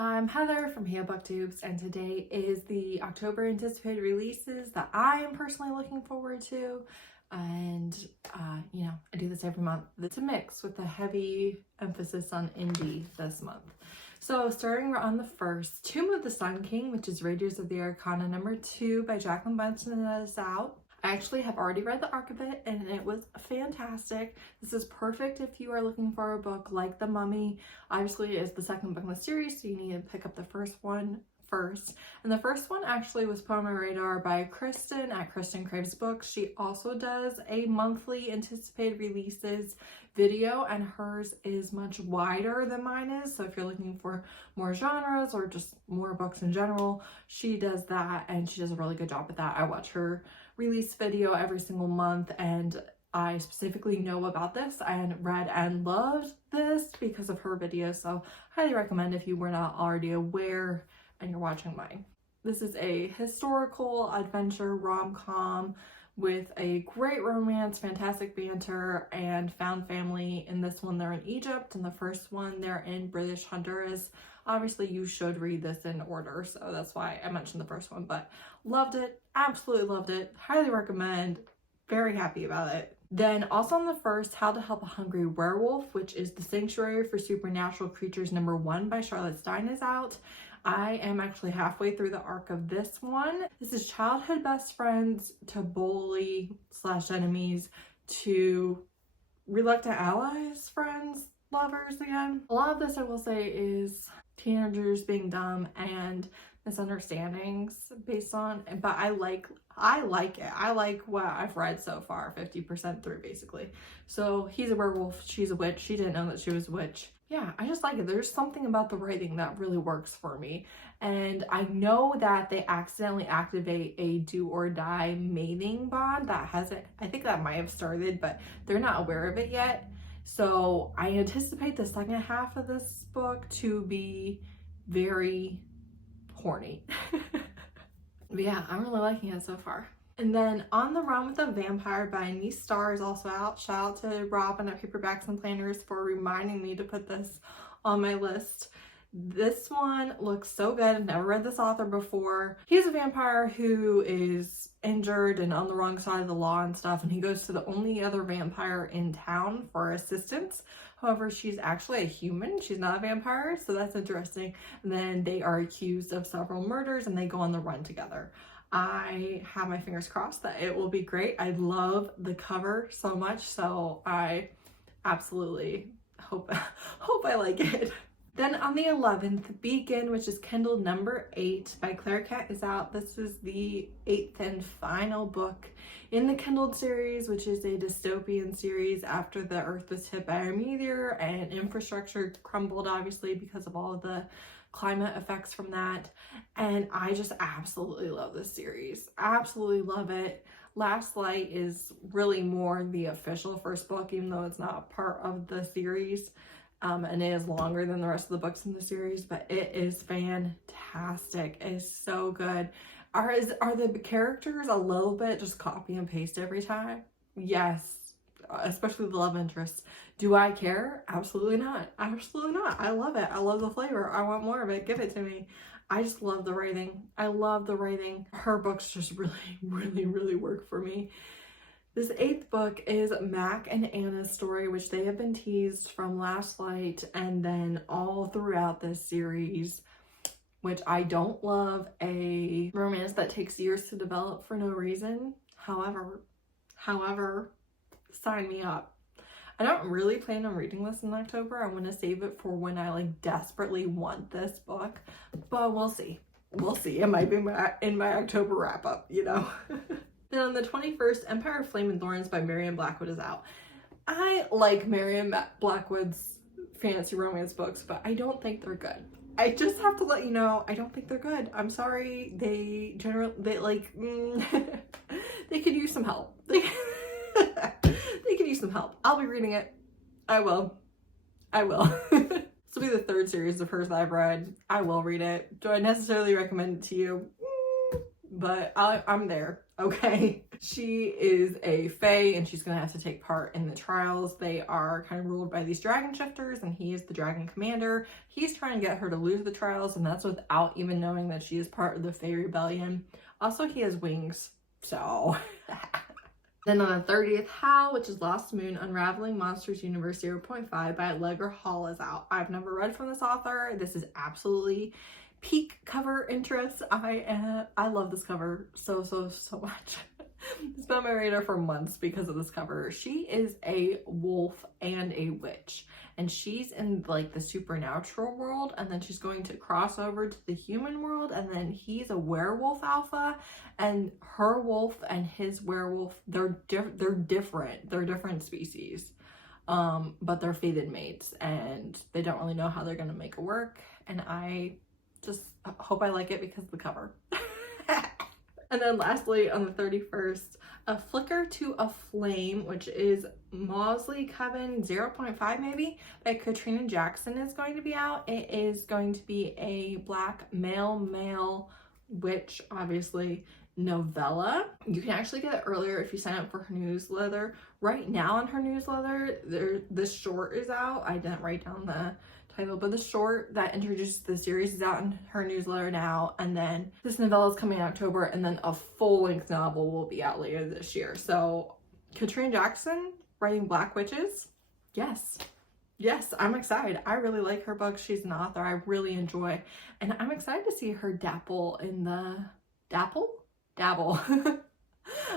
Hi, I'm Heather from booktubes, and today is the October anticipated releases that I am personally looking forward to. And I do this every month. It's a mix with a heavy emphasis on indie this month. So starting on the 1st, Tomb of the Sun King, which is Raiders of the Arcana #2 by Jacquelyn Benson, is out. I actually have already read the arc of it and it was fantastic. This is perfect if you are looking for a book like The Mummy. Obviously it is the second book in the series, so you need to pick up the first one first. And the first one actually was put on my radar by Kristen at Kristen Craves Books. She also does a monthly anticipated releases video, and hers is much wider than mine is. So if you're looking for more genres or just more books in general, she does that and she does a really good job with that. I watch her release video every single month, and I specifically know about this and read and loved this because of her videos, so highly recommend if you were not already aware and you're watching mine. This is a historical adventure rom-com with a great romance, fantastic banter, and found family. In this one they're in Egypt, and the first one they're in British Honduras. Obviously you should read this in order, so that's why I mentioned the first one, but loved it, absolutely loved it, highly recommend, very happy about it. Then also on the 1st, How to Help a Hungry Werewolf, which is The Sanctuary for Supernatural Creatures /1 by Stein, is out. I am actually halfway through the arc of this one. This is childhood best friends to bully / enemies to reluctant allies, friends, lovers again. A lot of this, I will say, is teenagers being dumb and misunderstandings based on, but I like it. I like what I've read so far, 50% through basically. So he's a werewolf, she's a witch, she didn't know that she was a witch. Yeah, I just like it. There's something about the writing that really works for me. And I know that they accidentally activate a do or die mating bond that hasn't, I think that might have started, but they're not aware of it yet. So I anticipate the second half of this book to be very horny. But yeah, I'm really liking it so far. And then On the Run with a Vampire by Anise Starre is also out. Shout out to Robin at Paperbacks and Planners for reminding me to put this on my list. This one looks so good. I've never read this author before. He's a vampire who is injured and on the wrong side of the law and stuff, and he goes to the only other vampire in town for assistance. However, she's actually a human. She's not a vampire, so that's interesting. And then they are accused of several murders and they go on the run together. I have my fingers crossed that it will be great. I love the cover so much, so I absolutely hope I like it. Then on the 11th, Beacon, which is Kindled #8 by Claire Kent, is out. This is the 8th and final book in the Kindled series, which is a dystopian series after the Earth was hit by a meteor and infrastructure crumbled, obviously, because of all of the climate effects from that. And I just absolutely love this series. Absolutely love it. Last Light is really more the official first book, even though it's not part of the series. And it is longer than the rest of the books in the series, but it is fantastic. It is so good. Are the characters a little bit just copy and paste every time? Yes, especially the love interest. Do I care? Absolutely not. Absolutely not. I love it. I love the flavor. I want more of it. Give it to me. I just love the writing. I love the writing. Her books just really work for me. This 8th book is Mac and Anna's story, which they have been teased from Last Light and then all throughout this series, which I don't love a romance that takes years to develop for no reason. However, sign me up. I don't really plan on reading this in October. I want to save it for when I desperately want this book, but we'll see. We'll see. It might be in my October wrap up, you know. Then on the 21st, Empire of Flame and Thorns by Marion Blackwood is out. I like Marion Blackwood's fantasy romance books, but I don't think they're good. I just have to let you know, I don't think they're good. I'm sorry. They could use some help. They could use some help. I'll be reading it. I will. This will be the 3rd series of hers that I've read. I will read it. Do I necessarily recommend it to you? But I'm there. okay? She is a fae and she's gonna have to take part in the trials. They are kind of ruled by these dragon shifters and he is the dragon commander. He's trying to get her to lose the trials, and that's without even knowing that she is part of the fae rebellion. Also, he has wings, so... Then on the 30th, Howl, which is Lost Moon Unraveling Monsters Universe 0.5 by Allegra Hall, is out. I've never read from this author. This is absolutely peak cover interest. I love this cover so much. It's been on my radar for months because of this cover. She is a wolf and a witch, and she's in like the supernatural world, and then she's going to cross over to the human world, and then he's a werewolf alpha, and her wolf and his werewolf, they're different. They're different species, but they're fated mates, and they don't really know how they're gonna make it work, and I just hope I like it because of the cover. And then lastly, on the 31st, A Flicker to a Flame, which is Mausley Coven 0.5 maybe, by Katrina Jackson, is going to be out. It is going to be a black male witch, obviously, novella. You can actually get it earlier if you sign up for her newsletter. Right now on her newsletter, this short is out. I didn't write down the title, but the short that introduces the series is out in her newsletter now, and then this novella is coming in October, and then a full-length novel will be out later this year. So Katrina Jackson writing Black Witches, yes, I'm excited. I really like her books. She's an author I really enjoy, and I'm excited to see her dabble in the dabble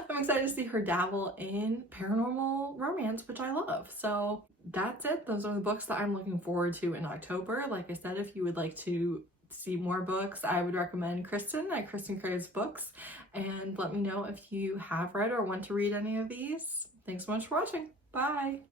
I'm excited to see her dabble in paranormal romance, which I love. So that's it. Those are the books that I'm looking forward to in October. Like I said, if you would like to see more books, I would recommend Kristen at Kristen Craves Books, and let me know if you have read or want to read any of these. Thanks so much for watching. Bye.